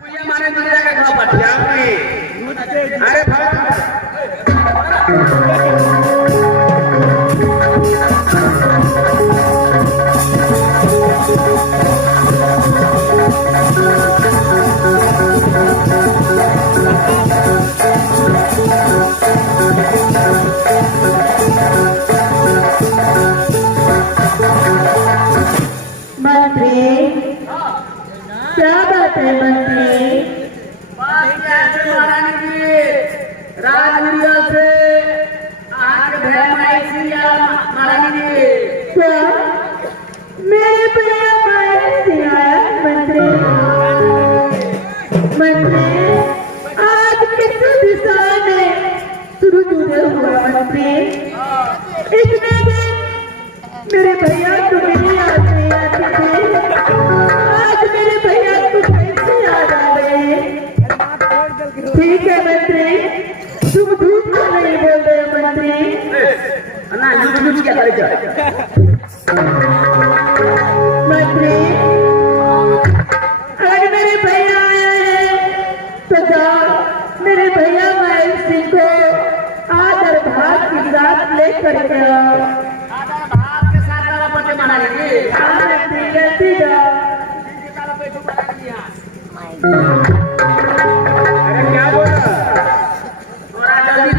पूजा माने दुनिया का घर पटिया में अरे क्या बात है मंत्री? महारानी जी राजगुरिया से आके महारानी जी क्या मेरे प्रिय मंत्री? मंत्री आज किस दिशा में शुरू हुआ मंत्री? इतने दिन मेरे भैया को नहीं आते थे, आज मेरे भैया को कैसे याद आ गए? ठीक है मंत्री, तुम झूठ तो नहीं बोल रहे मंत्री? ना झूठ क्या करे मंत्री अगर मेरे भैया आए हैं तो जाओ मेरे भैया महेश सिंह को आदर भाग के साथ लेकर के आओ। जल्दी जाओ। अरे क्या बोला? थोड़ा जल्दी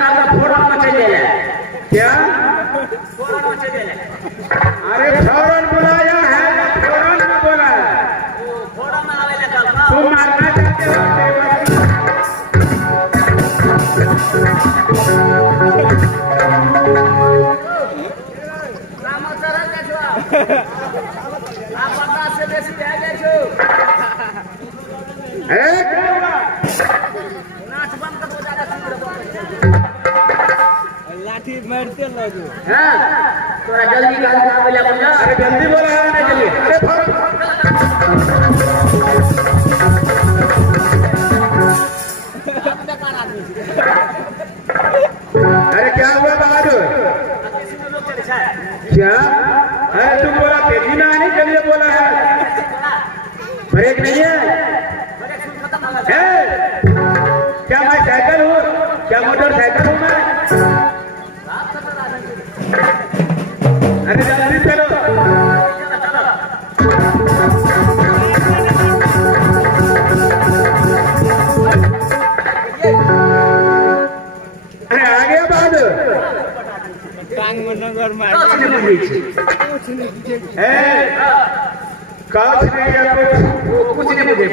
का फोड़ा मचे दे क्या? फोड़ा मचे दे अरे फौरन बुलाया है फौरन में बोला फोड़ा में आवे लगा तुम मारना चाहते हो लाठी मारते लोग थोड़ा जल्दी बोला अरे जल्दी बोला है चलिए अरे क्या हुआ बहादुर? क्या अरे तुम बोला तेजी में आने के लिए बोला है ब्रेक नहीं है? क्या मैं साइकिल हूँ? क्या मोटरसाइकिल हूँ मैं? अरे जल्दी चलो अरे आ गया बहादुर टांग में नगर मार काछ नहीं कुछ नहीं बुझे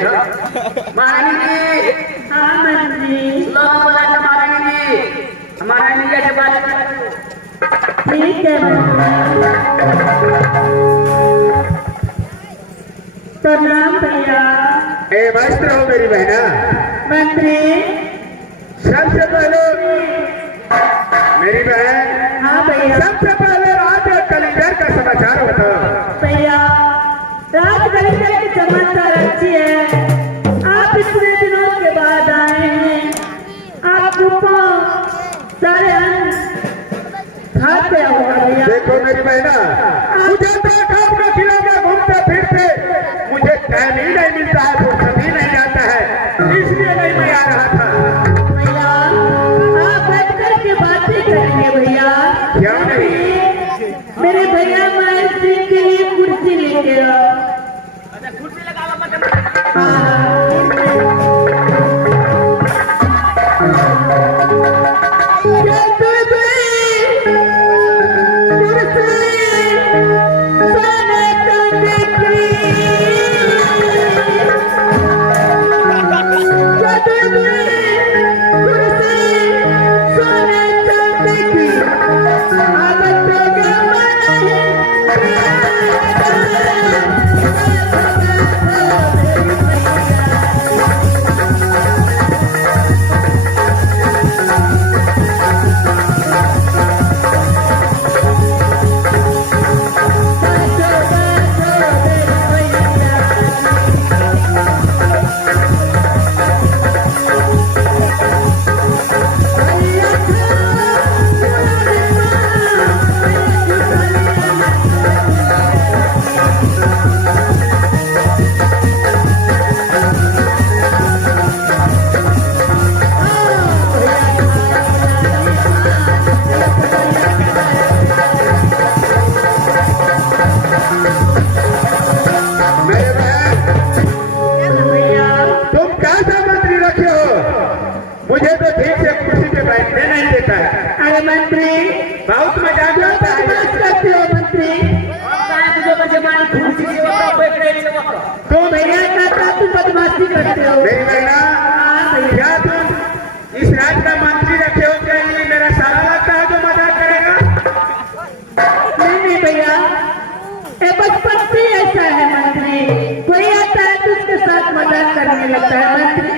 महारानी जी। हाँ मंत्री महारानी जी महारानी जी से बात करो। ठीक है प्रणाम भैया। ए मस्त रहो मेरी बहना। मंत्री सबसे पहले मेरी बहन हाँ भैया। सबसे पहले राज कलेक्टर का समाचार बताओ। भैया राज कलेक्टर की समाचार अच्छी है, आप इतने दिनों के बाद आए हैं, आपको सारे खाते होगा भैया। देखो मेरी बहना मुझे देखा अपने किला में घूमते फिरते मुझे टाइम ही नहीं मिलता है, फुर्सत ही नहीं आता है, इसलिए नहीं मैं आ रहा था। भैया आप बैठ कर के बातें करेंगे भैया। क्या नहीं? मेरे भैया महेश सिंह के लिए कुर्सी लेके आओ। कुर्सी लगा चाहते हो? मेरी बहना, क्या तुम इस राज्य का मंत्री रखे हो? क्या ये मेरा साला लगता है जो मजाक करेगा? नहीं भैया, ये बचपन से ऐसा है मंत्री। कोई आता है तो उसके साथ मजाक करने लगता है मंत्री।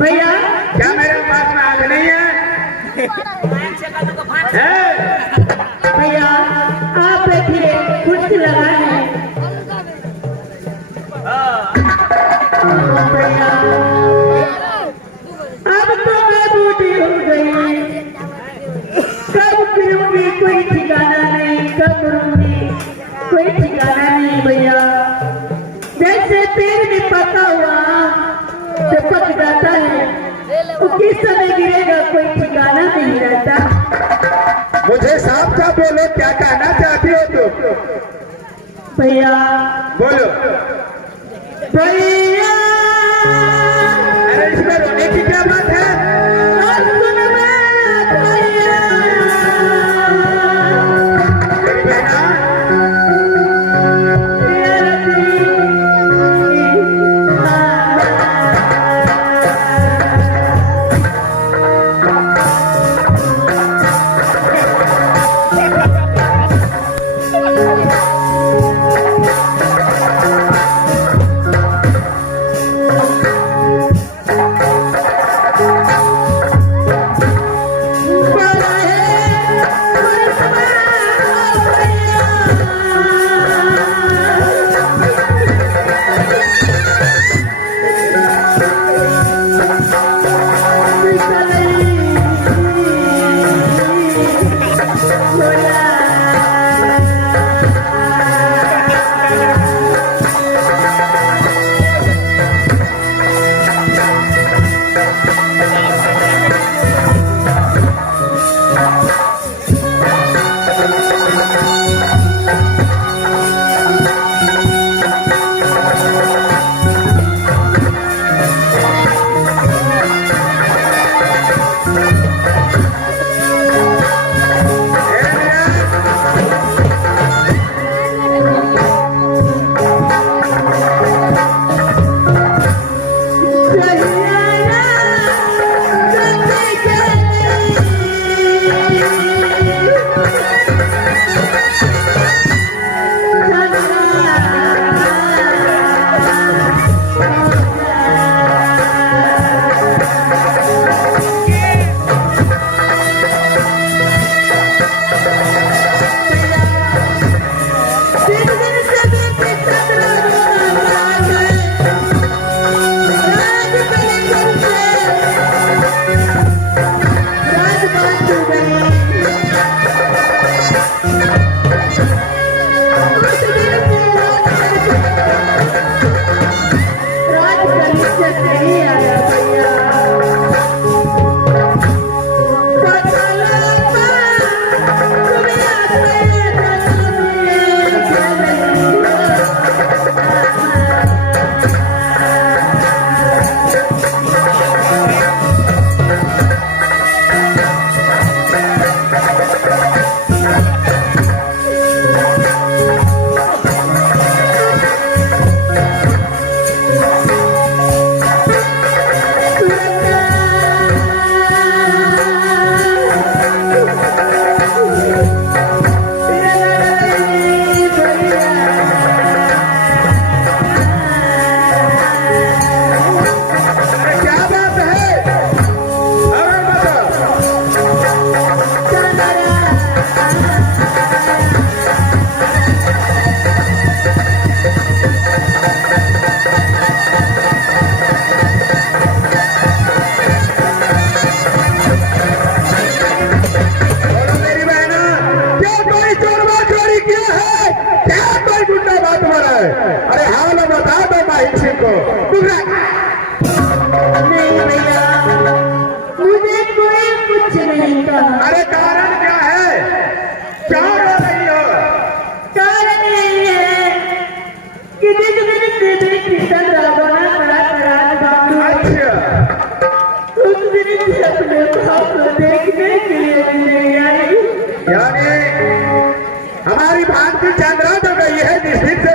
भैया क्या मेरे पास में आग नहीं है? है? भैया आप बैठिए, कुर्सी लगाए। भैया अब तो मैं बूढ़ी हो गई, कब फिरूंगी कोई ठिकाना नहीं, कब मरूंगी कोई ठिकाना नहीं। भैया जैसे पेड़ में पका हुआ जब पक जाता है वो किस समय गिरेगा कोई ठिकाना नहीं रहता। मुझे साफ साफ बोलो, क्या कहना चाहती हो तुम? भैया बोलो। भैया अरे इसमें रोने की क्या बात है? और सुन भैया, मेरी बहना,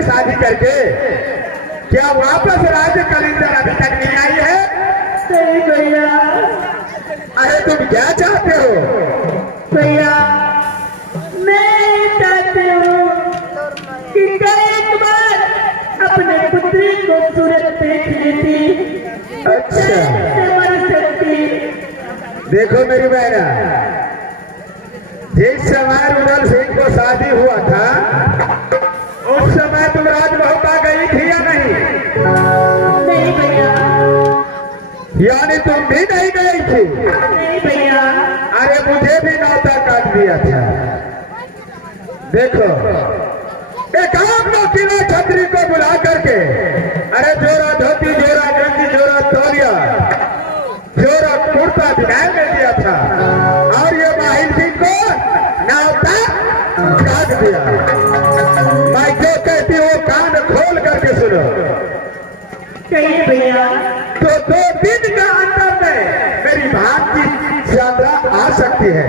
शादी करके क्या वापस राज कलिंदर अभी तक नहीं आई है? नहीं भैया। अरे तुम क्या चाहते हो? भैया मैं चाहती हूँ कि एक बार अपने पुत्री को सूरत देख लेती। अच्छा मर सकती। देखो मेरी बहना, जिस समय रुदल सिंह को शादी हुआ था उस समय तुम राजमहल आ गई थी या नहीं? नहीं भैया। यानी तुम भी नहीं गई थी? नहीं भैया। अरे मुझे भी नाता काट दिया था। देखो एक आम किला छतरी को बुला करके अरे जोरा धोती, जोरा गंजी, जोरा तौलिया, जोरा कुर्ता दिखाई में दिया था और ये माहिर सिंह को नाता काट दिया। मैं जो कहती हूँ कान खोल करके सुनो। कहिए भैया। तो 2 दिन का अंदर में मेरी भांजी चांद्रा आ सकती है।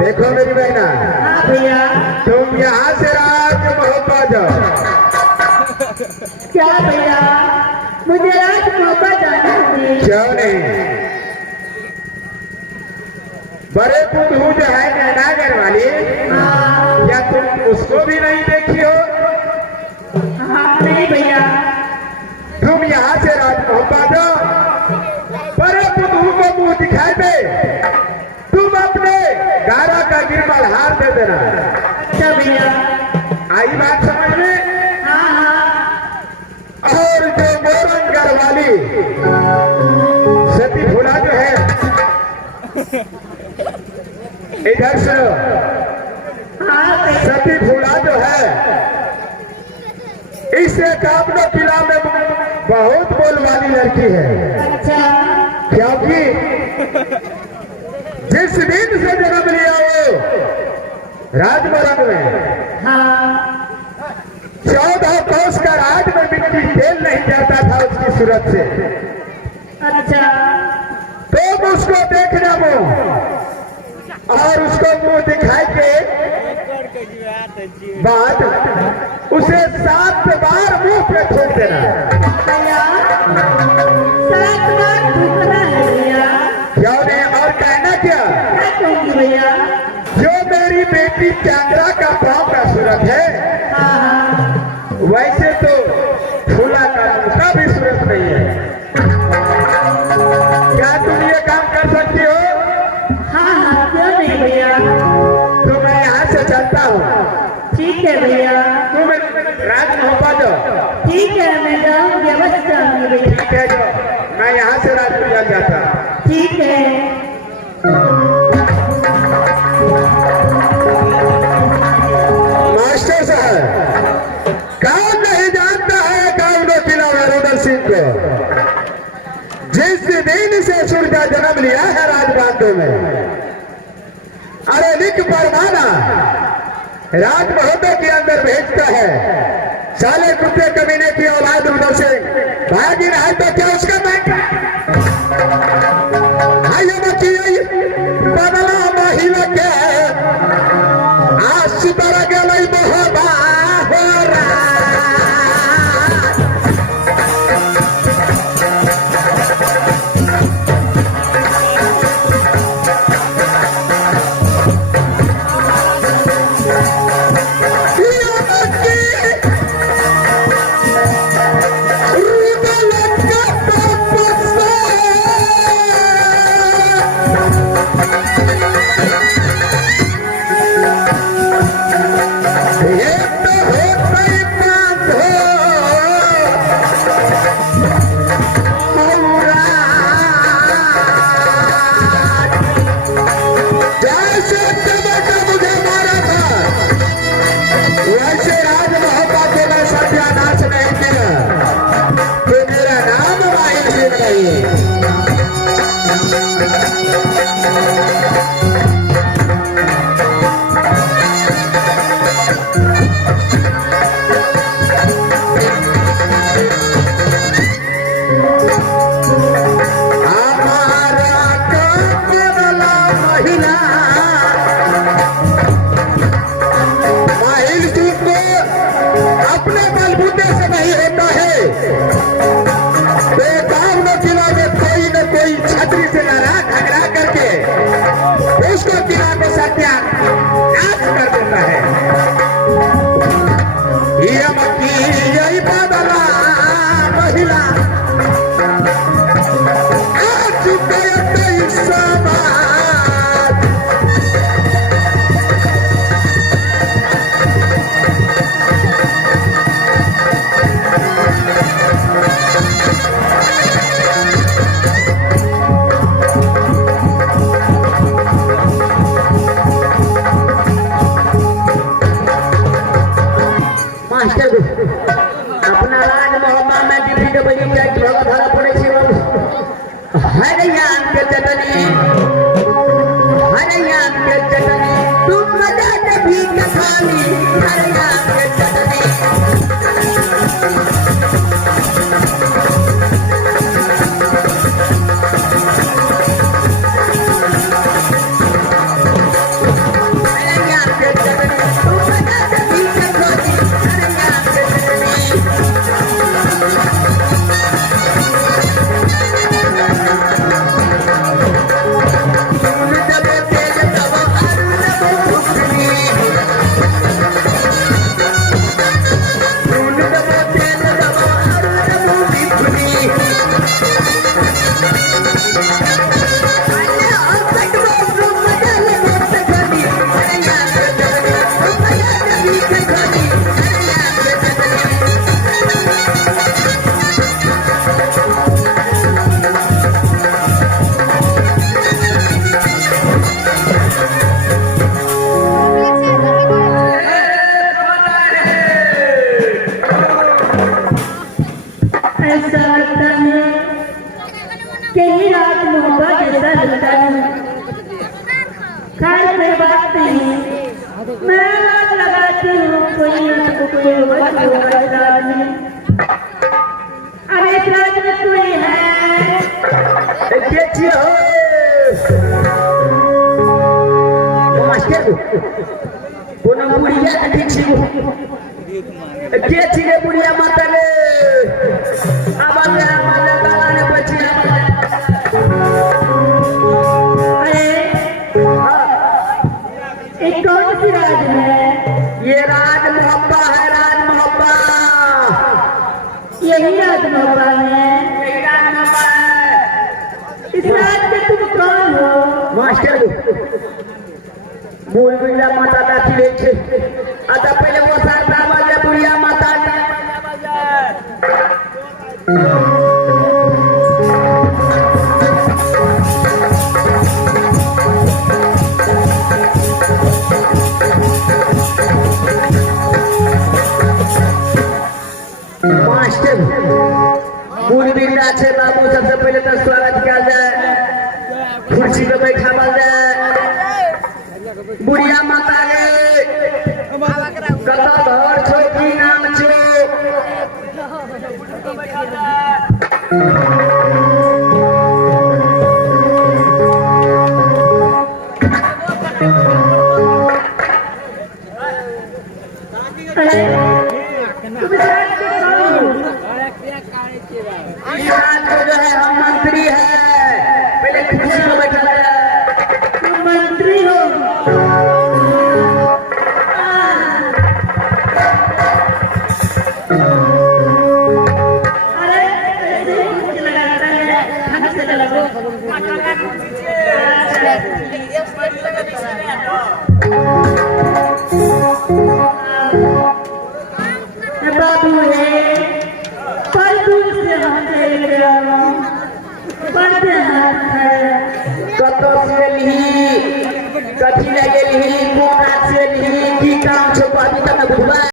देखो मेरी बहना, हाँ भैया। तुम यहाँ से राजमहल पा जाओ। क्या भैया मुझे राजमहल पर जाना है? क्यों नहीं? बड़े बुद्धू जो है नैनागर वाली, हाँ। क्या तुम उसको भी नहीं देखी हो? हाँ नहीं भैया। तुम यहाँ से राजमहल पा जाओ, बड़े बुद्धू को मुंह दिखाई दे, तुम अपने गारा का गिरमल हार दे देना। अच्छा भैया। आई बात समझ में? हाँ हाँ। और जो मोरंगर वाली सती फूला जो है, इधर से हाँ भैया। सती फूला जो है, इससे काबलो किला में बहुत बोल वाली लड़की है। अच्छा। क्योंकि जिस दिन से जन्म लिया वो राजमहल में हाँ। 14 कोस का राज में मिट्टी तेल नहीं जाता था उसकी सूरत से। अच्छा। तुम उसको देखना मुंह और उसको मुंह दिखाई के बाद उसे 7 बार मुंह पे थूक देना। भैया 7 बार थूकना है भैया? क्यों नहीं? और कहना क्या? क्या कहूँगी भैया? जो मेरी बेटी चांद्रा का पाँव का सूरत है, हाँ हाँ। वैसे तो फूला का मुंह का भी सूरत नहीं है। क्या तुम ये काम कर सकती हो? हाँ हाँ क्यों नहीं भैया। तो मैं यहाँ से चलता हूँ। ठीक है भैया। तुम राजमहल पा जाओ। ठीक है मैं जाऊँगी, अवश्य जाऊँगी भैया। ठीक है, जो मैं यहाँ से राजमहल जाता हूँ। ठीक है। मास्टर साहब, कौन नहीं जानता है काउंडो किला रुदल सिंह को? जिस दिन से सूर्य का जन्म लिया है राजबांधो में, अरे लिख परवाना राजमहल के अंदर भेजता है। साले कुत्ते कमीने की औलाद रुदल सिंह भागी रहा है तो क्या उसका बैंक आइए बच्ची बदला महिला के आज सुतर गई मोहबा हो रहा। रुदल का ऐसा लगता है कि ये रात मोहब्बत जैसा लगता है। खैर कोई बात नहीं, मैं रात लगाती हूँ कोई रात में। अरे इस रात में कोई है देखिए हो मास्टर कोनो बुढ़िया देखिए के छिने बुढ़िया माता रे आवाज गाना ने बचिया अरे एक कौन सी रात है? ये राज मोहब्बा है, राज मोहब्बा। यही रात मोहब्बा है। यही राज मोहब्बा है। इस रात में तुम कौन हो? मास्टर बोल बुढ़िया माता दाती देखे आता पहले वो सारदा वाले बुढ़िया माता मास्टर बुढ़ बिगड़ा छे बाबू सबसे पहले तो स्वागत किया जाए, कुर्सी पे बैठा जाए। बुढ़िया माता रे कता घर छो की नाम छो अरे तुम इस रात में कौन हो? इस रात को जो है हम मंत्री है, पहले कुर्सी पे बैठा जाए। तुम मंत्री हो? अरे ऐसे ही मुझे लगाता है, ढंग से लगो। बाबू है पर दूर से हम देख रहे हो बढ़ते हाथ है कतो से लिही कथी लगे लिही कोना से लिही की काम छो पाती तक बुझवा